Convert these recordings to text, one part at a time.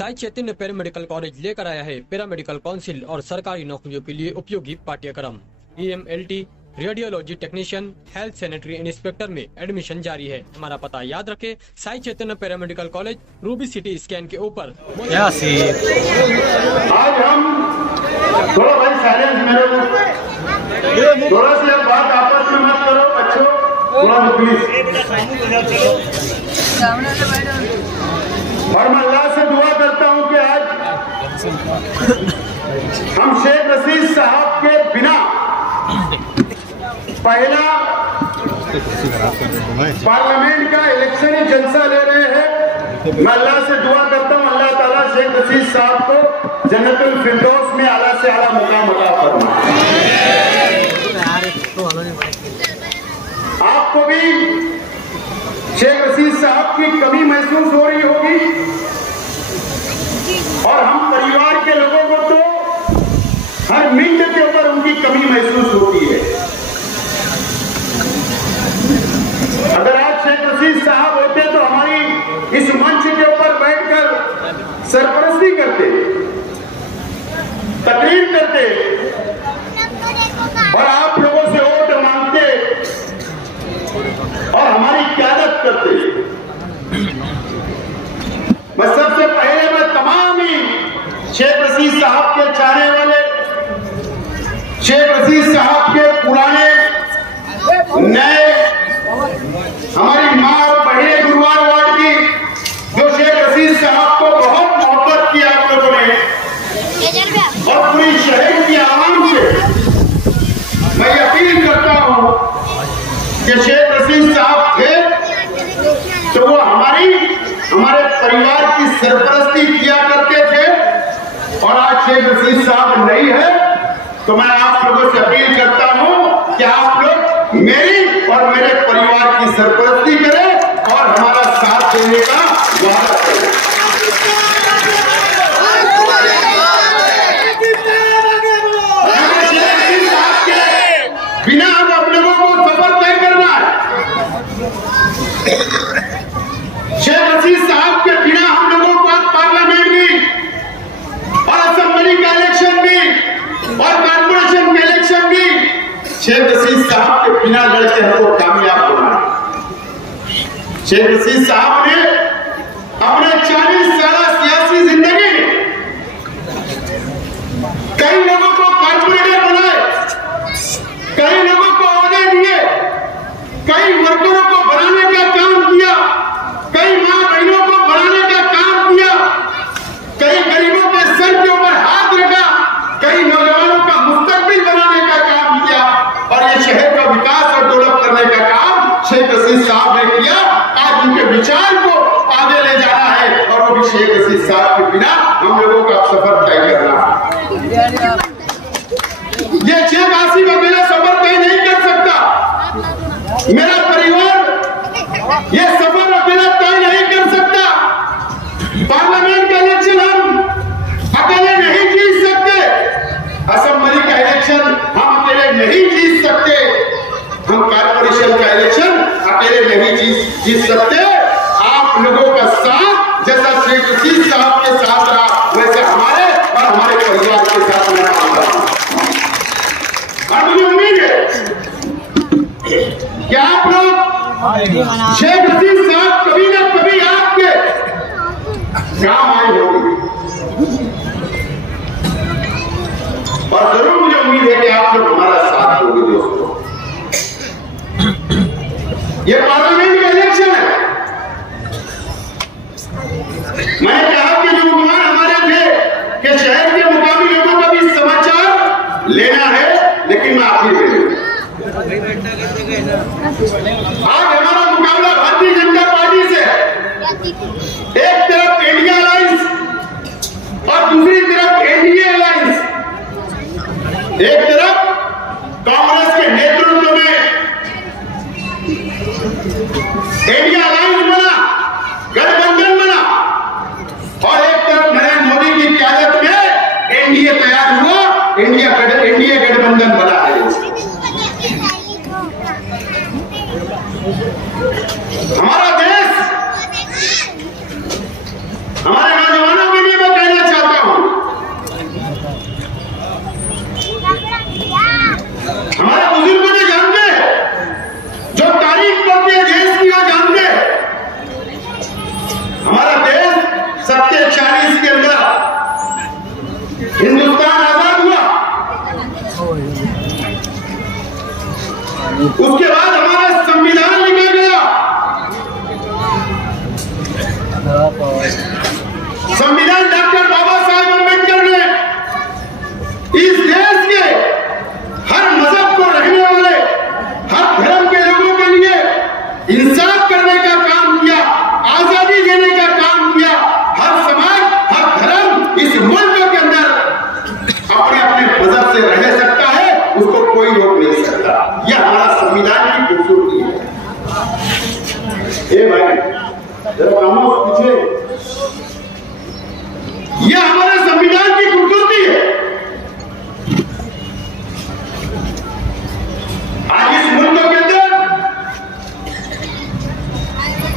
Sai Chaitanya paramedical college लेकर आया है पैरामेडिकल काउंसिल और सरकारी नौकरियों के लिए उपयोगी पाठ्यक्रम। EMLT, radiology technician, health sanitary inspector में एडमिशन जारी है। हमारा पता याद रखें, Sai Chaitanya paramedical college, Ruby City Scan के ऊपर। आज हम थोड़ा भाई साइलेंस में रहो, थोड़ा सी बात आपस में मत करो बच्चों, थोड़ा प्लीज। और मैं अल्लाह से दुआ करता हूं कि आज हम शेख रशीद साहब के बिना पहला पार्लियामेंट का इलेक्शनी जलसा ले रहे हैं। मैं अल्लाह से दुआ करता हूं, अल्लाह ताला शेख रशीद साहब को जन्नतुल फिरदौस में आला से आला मुकाम अता फरमाए। आपको भी शेख रशीद साहब की कमी महसूस हो रही होगी और हम परिवार के लोगों को तो हर मिनट के ऊपर उनकी कमी महसूस होती है। अगर आज शेख रशीद साहब होते तो हमारी इस मंच के ऊपर बैठकर सरपरस्ती करते, तकरीर करते और आप लोगों से वोट मांगते और हमारी क़यादत करते। मैं सबसे पहले मैं तमाम ही शेख रशीद साहब के चाहने वाले, शेख रशीद साहब के पुराने नए, हमारी माँ और बहने गुरुवार वार्ड की जो शेख रशीद साहब को बहुत मोहब्बत की आप लोगों ने और पूरी शहर की आवाम से मैं अपील करता हूं कि शेख रशीद साहब थे तो वो हमारे परिवार की सरपरस्ती किया करते थे और आज शेख रशीद साहब नहीं है तो मैं आप लोगों से अपील करता हूं कि आप लोग मेरी और मेरे परिवार की सरपरस्ती करें और हमारा साथ देने का वादा करें। बिना हम आप लोगों को सफर तय करना है। शेख रशीद साहब के बिना हम लोगों को पार्लियामेंट में और असेंबली का इलेक्शन में और कॉर्पोरेशन के इलेक्शन में शेख रशीद साहब के बिना लड़के हमको कामयाब होना है। शेख रशीद साहब ने अपने 40 साल सियासी जिंदगी में कई लोगों को कॉर्पोरेटर बनाए, कई लोगों को ओहदे दिए, कई वर्करों को बनाने का काम किया, कई मां बहनों को बनाने का काम किया, कई गरीबों के सर के ऊपर हाथ रखा, कई नौजवानों का मुस्तकबिल बनाने का काम किया और ये शहर का विकास और डेवलप करने का काम शेख रशीद साहब ने किया। आज उनके विचार को आगे ले जाना है और वो भी शेख रशीद साहब के बिना हम लोगों का सफर तय करना है। ये शेख आसिफ अकेला सफर तय नहीं कर सकता, मेरा परिवार ये सफर अकेला तय नहीं कर सकता। पार्लियामेंट का इलेक्शन हम अकेले नहीं जीत सकते, असेंबली का इलेक्शन हम अकेले नहीं जीत सकते, हम कॉर्पोरेशन का इलेक्शन अकेले नहीं जीत सकते। आप लोगों का साथ जैसा शेख रशीद साहब के साथ रहा वैसे हमारे और हमारे परिवार के साथ मैं रहा। और मुझे उम्मीद है कि आप लोग शेख रशीद साहब कभी ना कभी आपके काम आए होंगे और जरूर मुझे उम्मीद है कि आप लोग हमारा साथ दोगे। दोस्तों, ये पार्लियामेंट का इलेक्शन है। मैंने कहा कि जो नौजवान हमारे थे कि शहर के मुकामी लोगों का भी समाचार लेना है, लेकिन मैं आखिर में आज हमारा मुकाबला भारतीय जनता पार्टी से, एक तरफ इंडिया अलायंस और दूसरी तरफ एनडीए अलायंस। एक तरफ कांग्रेस के नेतृत्व में इंडिया अलायंस बना, गठबंधन बना और एक तरफ नरेंद्र मोदी की क़यादत में एनडीए तैयार हुआ, एनडीए गठबंधन बना है। हमारा देश हमारे नौजवानों के लिए संविधान डॉक्टर बाबा साहेब अम्बेडकर ने इस देश के हर मजहब को रखने वाले, हर धर्म के लोगों के लिए इंसाफ करने का काम किया, आजादी देने का काम किया। हर समाज, हर धर्म इस मुल्क के अंदर अपने अपने मजहब से रह सकता है, उसको कोई रोक नहीं सकता। यह हमारा संविधान की खूबसूरती है। ए भाई जरा खामोश पीछे, यह हमारे संविधान की खूबसूरती है। आज इस मुल्क के अंदर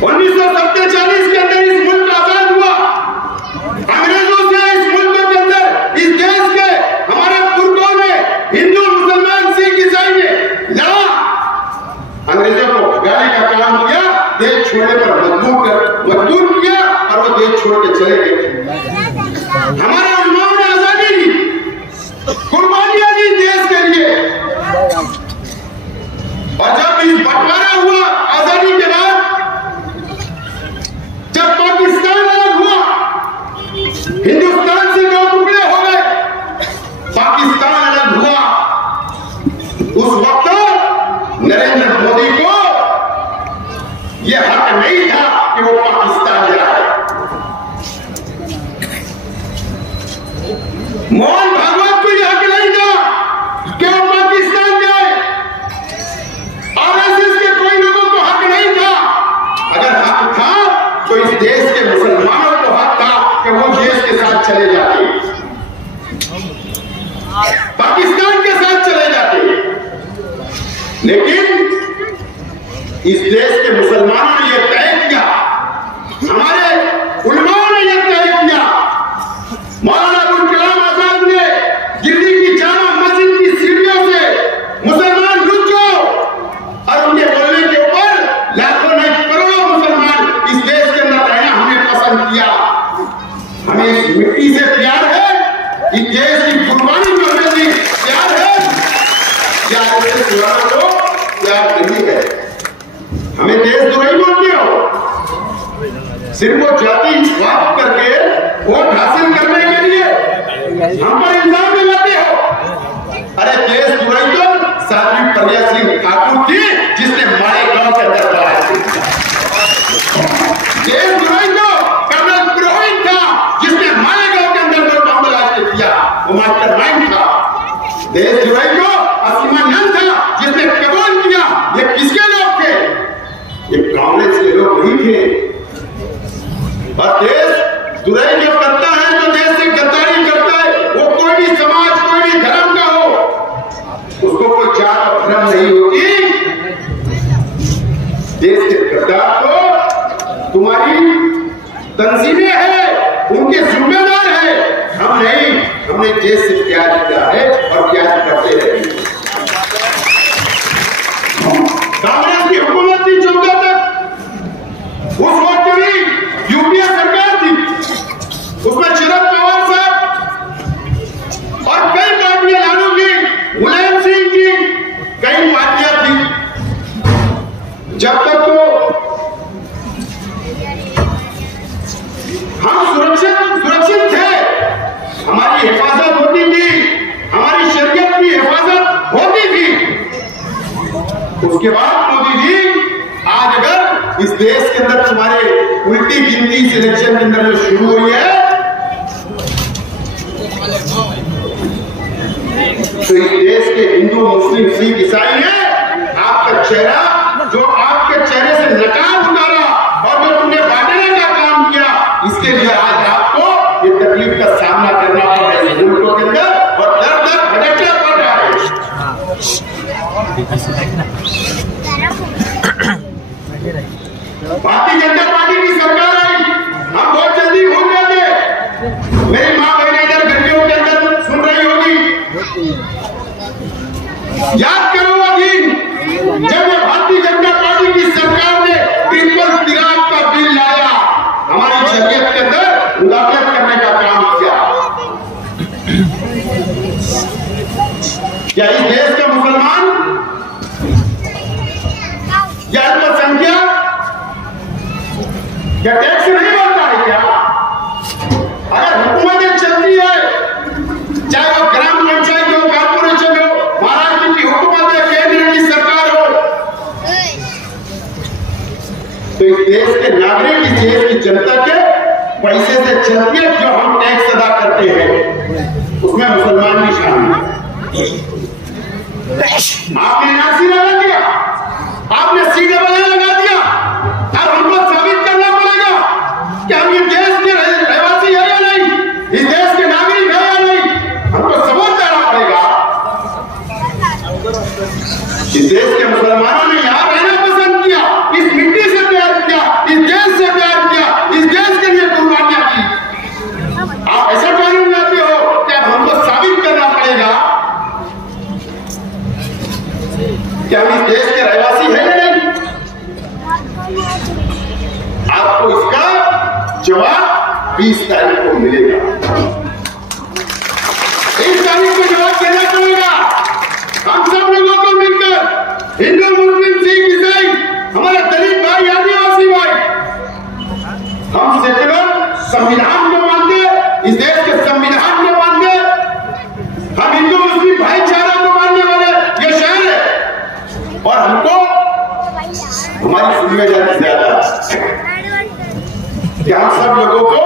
1947 के अंदर इस मुल्क आजाद हुआ। अंग्रेजों से इस मुल्क के अंदर, इस देश के हमारे पुरखों ने, हिंदू मुसलमान सिख ईसाई ने लड़ा, अंग्रेजों को भगाने का काम किया, देश छोड़ने पर मजबूर किया और वो देश छोड़ के चले गए। हमारे उलमाओं ने आजादी दी, कुर्बानियां दी देश के लिए। और जब इस बंटवारा हुआ आजादी के बाद, जब पाकिस्तान अलग हुआ, हिंदुस्तान से 2 टुकड़े हो गए, पाकिस्तान अलग हुआ, उस वक्त नरेंद्र मोदी को यह हक नहीं था कि वो पाकिस्तान जाए। मोहन भागवत को यह हक नहीं था कि वो पाकिस्तान जाए। आरएसएस के कोई लोगों को हक नहीं था। अगर हक था तो इस देश के मुसलमानों को हक था कि वो देश के साथ चले जाते, पाकिस्तान के साथ चले जाते। लेकिन इस देश के मुसलमानों ने यह तय किया, हमारे उलमाओं ने यह तय किया, मौलाना अबुल कलाम आजाद ने दिल्ली की जामा मस्जिद की सीढ़ियों से मुसलमान रुक जाओ, और उनके बोलने के ऊपर लाखों नहीं करोड़ों मुसलमान इस देश के अंदर रहना हमने पसंद किया। हमें इस मिट्टी से प्यार है, इस देश की कुर्बानी में हमें भी प्यार है, प्यार नहीं है। हमें देशद्रोही बोलते हो, सिर्फ वो जाति स्वार्थ करके वोट हासिल करने के लिए हम पर इल्जाम लगाते हो। अरे देशद्रोही तो साध्वी प्रज्ञा सिंह ठाकुर थी, जिसने मालेगांव के अंदर बलात्कार किया। देशद्रोही तो कर्नल पुरोहित था, जिसने मालेगांव के अंदर बम बलात्कार किया, वो मास्टरमाइंड था। देशद्रोही को असीमा नंद था, जिसने कबूल किया। ये किसके लोग थे? ये कांग्रेस के लोग नहीं थे। और देश दुराई जब करता है, जो देश से गद्दारी करता है, वो कोई भी समाज, कोई भी धर्म का हो, उसको कोई जात और धर्म नहीं होती। देश के गद्दार तो तुम्हारी तंजीमें हैं, उनके जिम्मेदार है, हम नहीं। हमने देश से प्यार किया है और प्यार करते रहेंगे। कांग्रेस की हुकूमत थी 14 तक, उस वक्त भी यूपीए सरकार थी, उसमें शरद पवार साहब और कई पार्टियां, लालू की, मुलायम सिंह की, कई पार्टियां थी। जब तक तो हम सुरक्षित थे, हमारी हिफाजत होती थी, हमारी शरीयत की हिफाजत होती थी। उसके बाद मोदी जी, आज अगर इस देश के अंदर तुम्हारे उल्टी गिनती सिलेक्शन के अंदर जो शुरू हुई है, तो इस देश के हिंदू, मुस्लिम, सिख, ईसाई ने आपका चेहरा, जो आपके चेहरे से नकाब उतारा और जो तुमने बांटने का काम किया, इसके लिए आज आपको ये तकलीफ का सामना करना पड़ रहा है मुल्कों के अंदर, और दर दर भटकना पड़ रहा है। भारतीय जनता पार्टी की सरकार आई, हम बहुत जल्दी भूल गए थे। मेरी माँ बहन इधर घंटियों के अंदर सुन रही होगी, याद करो वो दिन जब भारतीय जनता पार्टी की सरकार ने ट्रिपल तलाक का बिल लाया, हमारी शरीयत के अंदर मुदाखलत करने का काम किया। क्या इस देश का मुसलमान या अल्पसंख्यक क्या टैक्स नहीं भरता है क्या? चलती है जो हम टैक्स अदा करते हैं उसमें मुसलमान भी शामिल है। आपने एनआरसी लगा दिया, आपने CAA लगा दिया, अब हमको साबित करना पड़ेगा कि हम ये देश के रहवासी है या नहीं, इस देश के नागरिक है या नहीं, हमको सबूत देना पड़ेगा। इस देश के मुसलमानों ने यहाँ रहना पसंद किया, इस मिट्टी से प्यार किया, इस देश से प्यार किया, इस देश के लिए कुर्बानियां की। आप ऐसा कानून लाते हो कि अब हमको साबित करना पड़ेगा कि हम इस देश के रहवासी है या नहीं। आपको इसका जवाब 20 तारीख को मिलेगा। 20 तारीख को जवाब देना पड़ेगा। हम सब लोगों को मिलकर, हिंदू, मुस्लिम, सिख, ईसाई, हमारे दलित भाई, आदिवासी भाई, हम सेकुलर संविधान को मानते, इस देश के संविधान को मानते, हम हिंदू मुस्लिम भाईचारा को मानने वाले ये शहर है और हमको हमारी जिम्मेदारी ज्यादा है कि हम सब लोगों को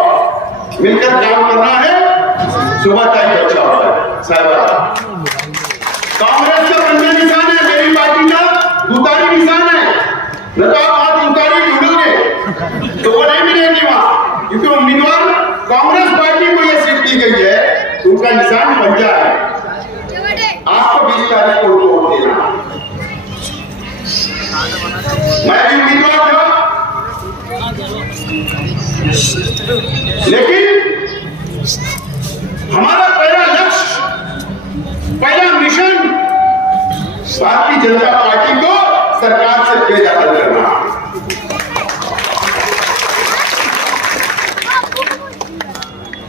मिलकर काम करना है। सुबह तक अच्छा होता है साहब। कांग्रेस का पंजा निशान है, मेरी पार्टी का दूतारी निशान है। न तो आप वहां दूतारी ढूंढोगे तो वो नहीं मिलेगी वहां, क्योंकि उम्मीदवार कांग्रेस पार्टी को यह सीट दी गई है, उनका निशान पंजा है। आपको 20 तारीख को वोट देना। मैं भी उम्मीदवार था, लेकिन हमारा पहला लक्ष्य, पहला मिशन भारतीय जनता पार्टी को सरकार से बेदखल करना।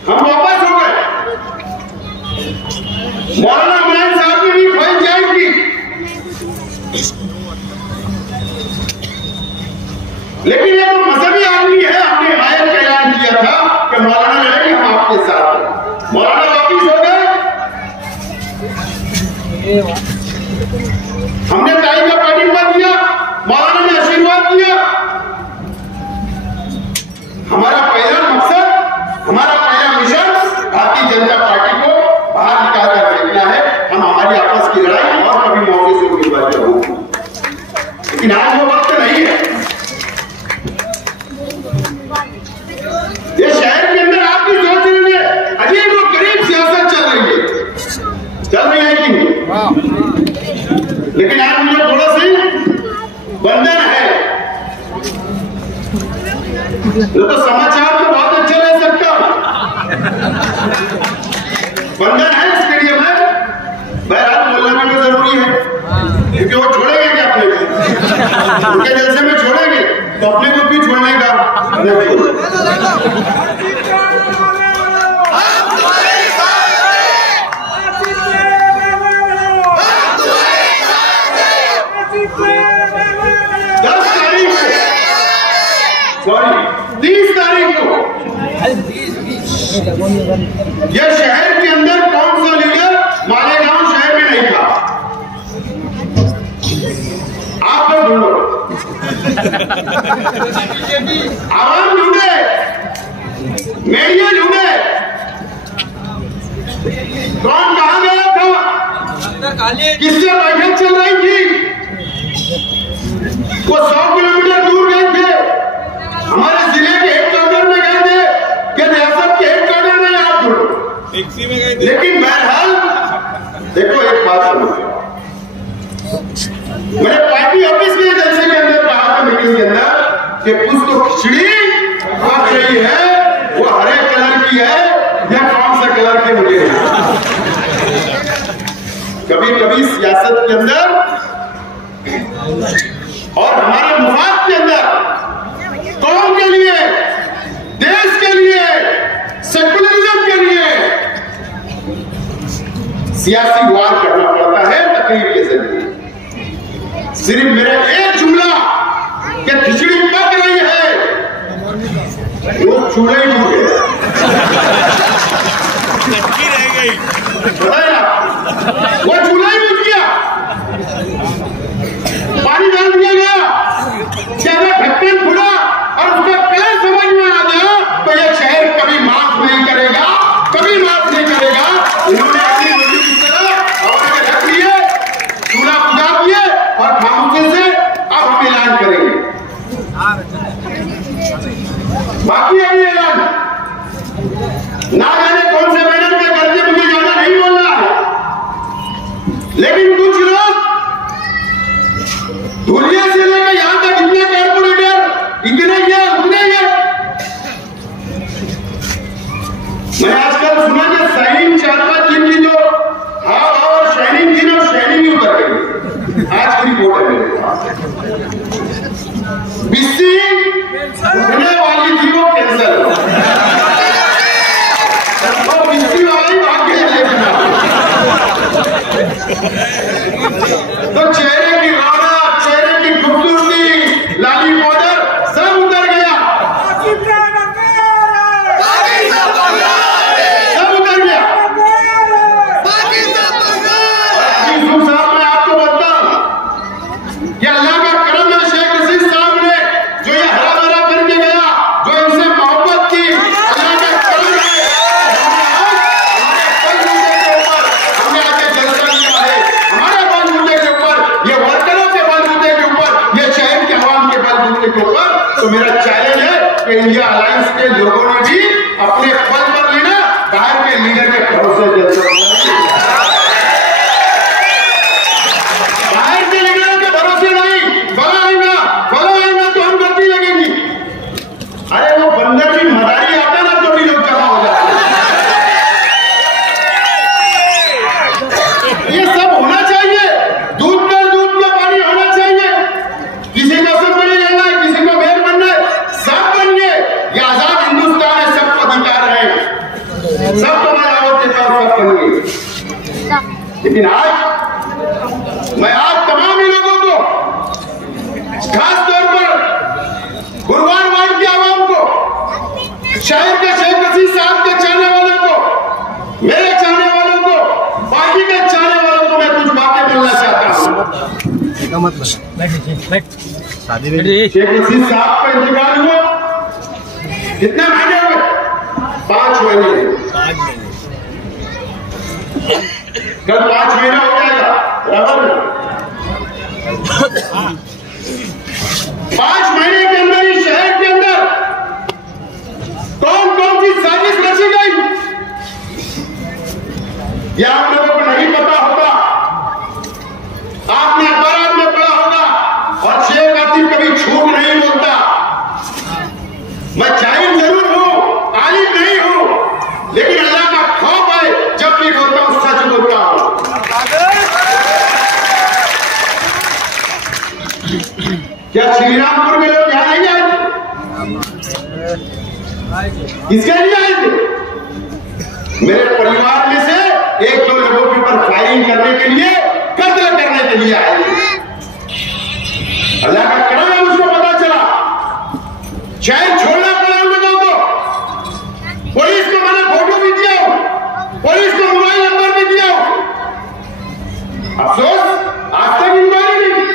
हम वापस हो गए। मौलाना इमरान साहब की भी ख्वाहिश जाहिर की, लेकिन ये तो मजहबी आदमी है, हमने हिमायत का ऐलान किया था कि मौलाना लड़ेंगे, हम आपके साथ। मौलाना वापिस हो गए। हमने ताई का पार्टी दिया, मौलाना ने आशीर्वाद दिया। हमारा पहला मकसद, हमारा पहला मिशन भारतीय जनता पार्टी को बाहर निकाल कर फेंकना है। हम हमारी आपस की लड़ाई और कभी मौके से उम्मीदवार होगी, लेकिन आज वो वक्त नहीं है। ये शहर के अंदर आप भी सोच रहे हैं अजीब और गरीब सियासत चल रही है कि नहीं? लेकिन आज मुझे थोड़ा सी बंधन है। तो समाचार तो बहुत अच्छा ले सकता हूं, बंधन है, इसके लिए मैं बहरहाल बोलना भी जरूरी है, क्योंकि वो छोड़ेंगे क्या अपने को? उनके जलसे में छोड़ेंगे तो अपने को भी छोड़ने का सॉरी 30 तारीख को यह शहर के अंदर कौन सा लीडर मालेगांव शहर में नहीं था? आप लोग ढूंढो, आवाम ढूंढे, मीडिया ढूंढे, कौन कहां गया था, किससे बैठक चल रही थी? वो 100 किलोमीटर दूर गए थे, हमारे जिले के हेडक्वार्टर में गए थे, कि रियासत के हेडक्वार्टर में आप ढूंढो। लेकिन बहरहाल देखो, एक बात समझो, मैंने पार्टी ऑफिस के जलसे के अंदर कहा था, मीटिंग के अंदर, कि कुछ तो खिचड़ी पक रही है, वो हरे कलर की है या कौन सा कलर के मुझे कभी कभी सियासत के अंदर और हमारे मुफाद के अंदर कौम के लिए, देश के लिए, सेकुलरिज्म के लिए सियासी वार करना पड़ता है तकरीर के जरिए। सिर्फ मेरा एक जुमला कि खिचड़ी पक रही है, वो चूल्हे ही डूब गए, बताया वो चूल्हा ही बुझ गया, पानी डाल दिया गया, जब ढक्कन खुला और उसका कलर समझ में आ गया तो यह शहर कभी माफ बिस्सी उठने वाली थी वो कैंसर, और बिस्सी वाली भाग गई लेकिन तो चेहरे की रौनक, चेहरे की खूबसूरती, लाली पाउडर सब उतर गया, सब उतर गया। साहब मैं आपको बताऊं कि अल्लाह का करम है, शेख रशीद साहब ने जो ये हरा भरा करके गया, जो इनसे मोहब्बत की, अल्लाह का करम है। हमने आके जलसा किया है, हमारे बलबूते के ऊपर, ये वर्करों के बलबूते के ऊपर, ये शहर के आवाम के बलबूते के ऊपर। तो मेरा चैलेंज है कि इंडिया अलायंस के लोगों ने भी अपने पद पर लेना, बाहर के लीडर के भरोसे जलसा, बाहर के लीडरों के भरोसे नहीं। फला आएगा तो हम गलती लगेगी। अरे वो बंदर की मदारी आता ना तो भी लोग जमा हो जाते हैं। ये सब होना चाहिए, दूध का पानी होना चाहिए। किसी को असेंबली लेना है, किसी को मेयर बनना है, सब बनिए। ये आजाद हिंदुस्तान है, सबको अधिकार है, सबको बनावट के पास सब बनिए। लेकिन आज मैं तमाम ही लोगों को, खास तौर पर गुरुवार वार्ड के आवाम को, शहर के शेख रशीद साहब के चाहने वालों को, मेरे चाहने वालों को, पार्टी के चाहने वालों को मैं कुछ बातें बोलना चाहता हूँ। शेख रशीद साहब का इंतकाल हुआ, कितने महीने हुए? 5 महीने। कल 5 महीना हो जाएगा, बराबर। 5 महीने के अंदर ही शहर के अंदर कौन कौन सी साजिश रची गई, यह आप लोगों को नहीं पता होगा। आपने अखबार में पढ़ा होगा, और शेख आसिफ कभी झूठ नहीं बोलता। मैं जाहिल जरूर हूं, आलिम नहीं हूं, लेकिन अल्लाह का खौफ है, जब भी बोलता हूं सच बोलता हूं। क्या श्रीरामपुर में लोग यहां नहीं आए थे? इसके लिए आए थे? मेरे परिवार में से 1-2 लोगों के ऊपर फायरिंग करने के लिए, कत्ल करने के लिए आए थे। अल्लाह का करम है, मुझको पता चला। शहर छोड़ना पड़ा उन लोगों को। पुलिस को मैंने फोटो भी दिया हूं, पुलिस को मोबाइल नंबर भी दिया हूं। अफसोस आज तक इंक्वायरी नहीं की।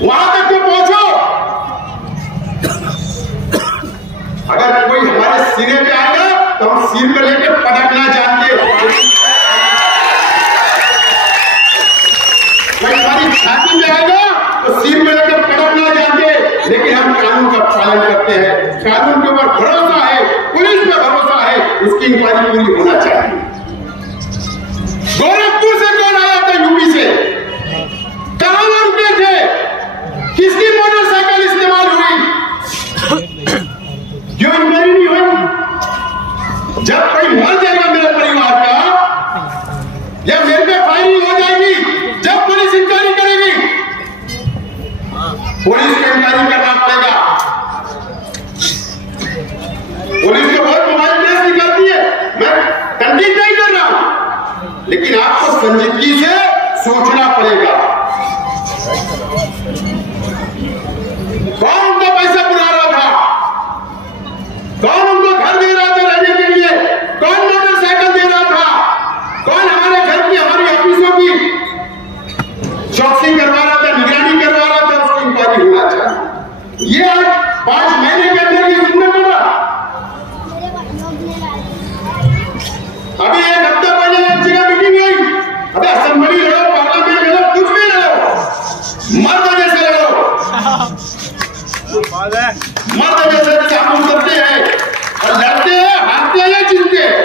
वहां तक तो पहुंचो। अगर कोई हमारे सीने पे आएगा तो हम सिर पे लेकर पटकना जानते। कोई हमारी छाती में आएगा तो सिर पे लेकर पटकना जानते, लेकिन हम कानून का पालन करते हैं। कानून के ऊपर भरोसा है, पुलिस पे भरोसा है, उसकी इंक्वायरी पूरी होना चाहिए। गोरखपुर से कौन आया था? यूपी से। कहां रुके थे? किसकी मोटरसाइकिल इस्तेमाल हुई? क्यों इंक्वायरी नहीं हुई? जब कोई मर जाएगा मेरे परिवार का, या मेरे पे फायरिंग हो जाएगी, जब पुलिस इंक्वायरी करेगी, पुलिस को इंक्वायरी करना पड़ेगा। पुलिस को बहुत मोबाइल केस निकालती है, मैं तनकीद नहीं कर रहा हूं, लेकिन आपको संजीदगी से सोचना पड़ेगा। कौन उनका पैसा बुला रहा था? कौन उनको घर दे रहा था रहने के लिए? कौन मोटरसाइकिल दे रहा था? कौन हमारे घर की, हमारी ऑफिसों की चौकसी करवा रहा था, निगरानी करवा रहा था? उसकी इंक्वायरी होना चाहिए। ये आज 5 महीने के अंदर ये सुनने पड़ा। अभी 1 हफ्ता पहले एक जगह मीटिंग हुई। अबे असेंबली लड़ो, पार्लियामेंट लड़ो, कुछ भी लड़ो, मर्द जैसे लड़ो। मर्द जैसे हम करते हैं और लड़ते हैं, हारते हैं, जीतते हैं,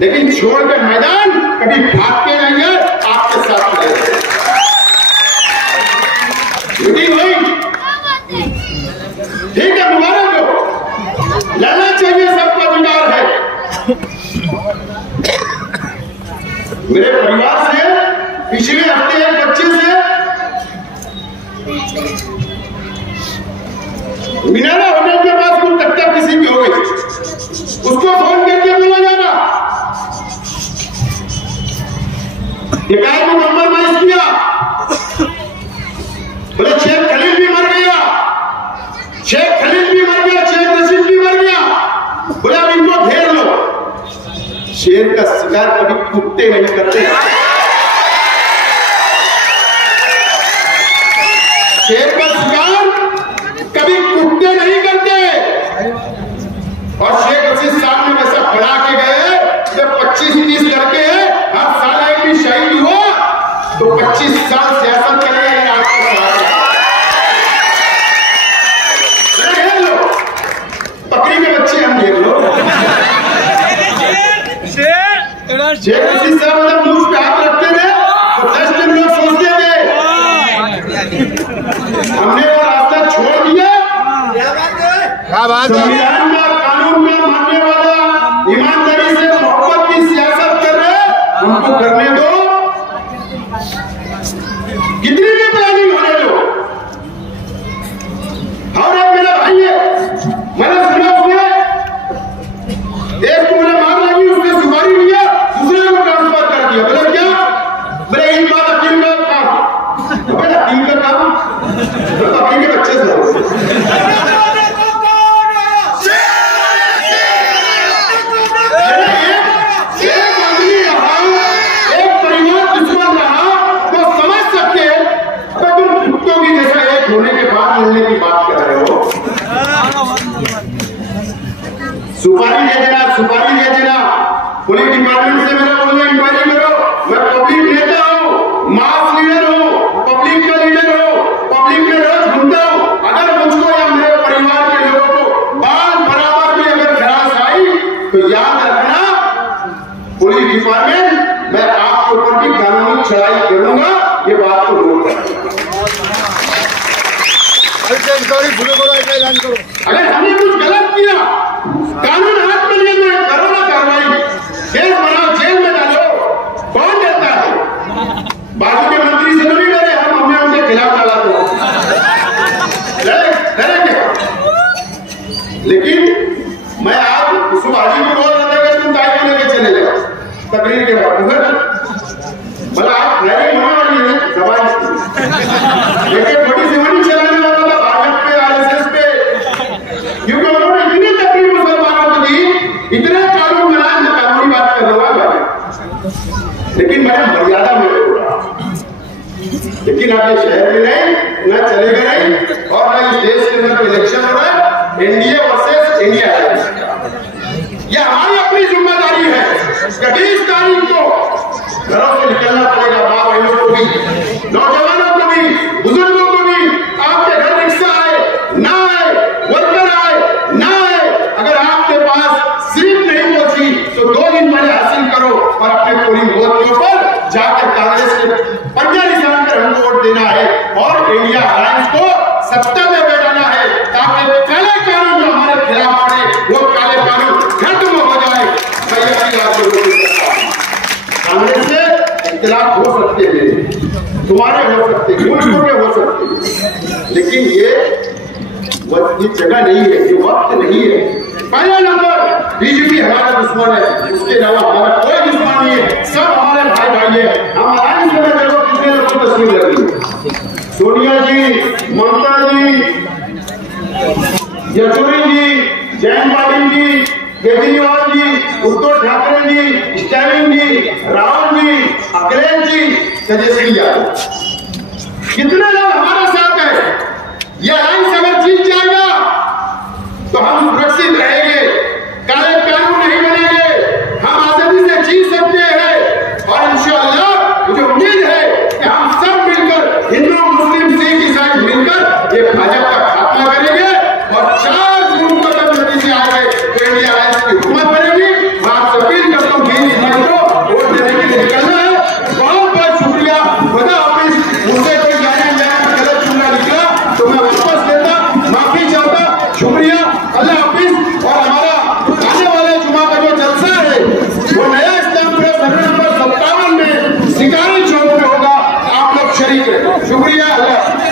लेकिन छोड़ के मैदान कभी भागते नहीं है। आपके साथ मीटिंग हुई, ठीक है, मुबारक हो, लड़ना चाहिए, सबका अधिकार है। मेरे परिवार से पिछले हफ्ते एक बच्चे से मीनारा होटल के पास कोई टक्कर किसी की हो गई, उसको फोन करके बोला जा रहा, निकाय को कॉम्प्रोमाइज किया, बोले शेख खलील भी मर गया, शेख खलील भी मर गया, शेख रशीद भी मर गया, बोले अब इनको घेर लो। शेर का शिकार कभी कुत्ते नहीं करते, शेर का शिकार कभी कुत्ते नहीं करते। और शेख रशीद साहब ने वैसा बढ़ा के गए, जब 25-30 लड़के हैं, हर साल एक भी शहीद हुआ तो 25 साल सियासत करेंगे आपको घेर लो, बकरी के बच्चे हम घेर लो। शेख रशीद साहब जब मूछ पे हाथ रखते थे तो 10 दिन लोग सोचते थे, हमने वो रास्ता छोड़ दिया, संविधान का कानून का मानने वाला, ईमानदारी से मोहब्बत की सियासत कर रहे, उनको करने दो, कितनी भी प्लानिंग होने दो। और एक मेरा भाई है, मैंने सुना उसने एक को मुझे मार लगी, उसने सुपारी लिया, दूसरे को ट्रांसफर कर दिया। बोले क्या? बोले एक बात अकील का काम, बोले अकील का काम अकील के बच्चे से मिलने की बात कर रहे हो। सुपारी दे देना, सुपारी दे देना, पुलिस डिपार्टमेंट से मेरा बोलना इंक्वायरी करो, मैं पब्लिक नेता हूँ, मास लीडर हूँ, पब्लिक का लीडर हूँ, पब्लिक में रोज घूमता हूँ। अगर मुझको या मेरे परिवार के लोगों को बाल बराबर में अगर खराश आई तो याद रखना पुलिस डिपार्टमेंट, मैं आपके ऊपर भी कानूनी चढ़ाई करूंगा, ये बात को नोट रखना। अगर हमने कुछ गलत किया, कानून हाथ में लिए तो करो ना कार्रवाई, केस बनाओ, जेल में डालो, कौन डरता है? बाजू के मंत्री से नहीं डरे, हमने उनके खिलाफ डाला तो डरेंगे। लेकिन मैं आज सुभाजी को बोल रहा था कि तुम दायित्व लेके चले जाओ तकरीर के बाद, मतलब आप ट्रेनिंग होने वाली है दवाई, लेकिन बड़ी सिवनी चलाने वाला था भाजपा पे, आरएसएस पे, क्योंकि उन्होंने इतनी तकलीफ मुसलमानों को दी, इतने कानून बनाए, मैं कानूनी बात कर रहा हूँ, लेकिन मैंने मर्यादा में बोला। लेकिन आप ये शहर में नहीं, न चलेगा नहीं, और न इस देश के अंदर इलेक्शन हो रहा है, एनडीए वर्सेस इंडिया है, यह हमारी अपनी जिम्मेदारी है। 20 तारीख को घरों से निकलना पड़ेगा, माँ बहनों को भी, नौजवानों को भी, बुजुर्गों को भी। आपके घर रिक्शा आए ना आए, वर्कर आए ना आए, अगर आपके पास सीट नहीं पहुंची तो 2 दिन पहले हासिल करो और अपने पोलिंग बूथ के ऊपर जाकर कांग्रेस के पंजा निशान कर हमको वोट देना है और इंडिया अलायंस को सत्ता में बैठाना है, ताकि काले कानून जो हमारे खिलाफ पड़े वो काले कानून खत्म हो जाए। कांग्रेस से इख्तिलाफ हो सकते हैं, तुम्हारे हो सकते हैं, मुल्कों के हो सकते हैं, लेकिन ये जगह नहीं है, ये वक्त नहीं है। पहला नंबर बीजेपी हमारा दुश्मन है, उसके अलावा हमारा कोई दुश्मन नहीं है, सब हमारे भाई भाई है। हम अलायंस में देखो कितने लोगों की तस्वीर लगी है, सोनिया जी, ममता जी, येचुरी जी, जयंत पाटिल जी, केजरीवाल जी, उद्धव ठाकरे जी, स्टैलिन जी, राहुल जी, अखिलेश जी, तेजस्वी यादव, कितने लोग हमारे साथ हैं। यह अलायंस अगर जीत जाएगा तो हम सुरक्षित रहेंगे, काले कानून नहीं बनेंगे, हम आजादी से जी सकते हैं। और इंशाअल्लाह मुझे उम्मीद है कि हम सब मिलकर, हिंदू मुस्लिम सिख ईसाई मिलकर ये भाजपा का खात्मा करेंगे और 4 जून को जब नतीजे आ गए तो इंडिया अलायंस की हुकूमत बनेगी। मैं आपसे अपील करता हूँ 20 मई को वोट देने के लिए निकलना है। बहुत बहुत शुक्रिया, खुदा हाफिज। मुझसे कोई जाने में गलत जुमला निकला तो मैं वापस लेता, माफी चाहता, शुक्रिया, अल्लाह हाफिज। और हमारा आने वाले जुमा का जो जलसा है वो नया इस्लाम प्रेस सर्वे नंबर 57 में शिकारी चौक में होगा, आप लोग शरीक हैं। शुक्रिया, अल्लाह।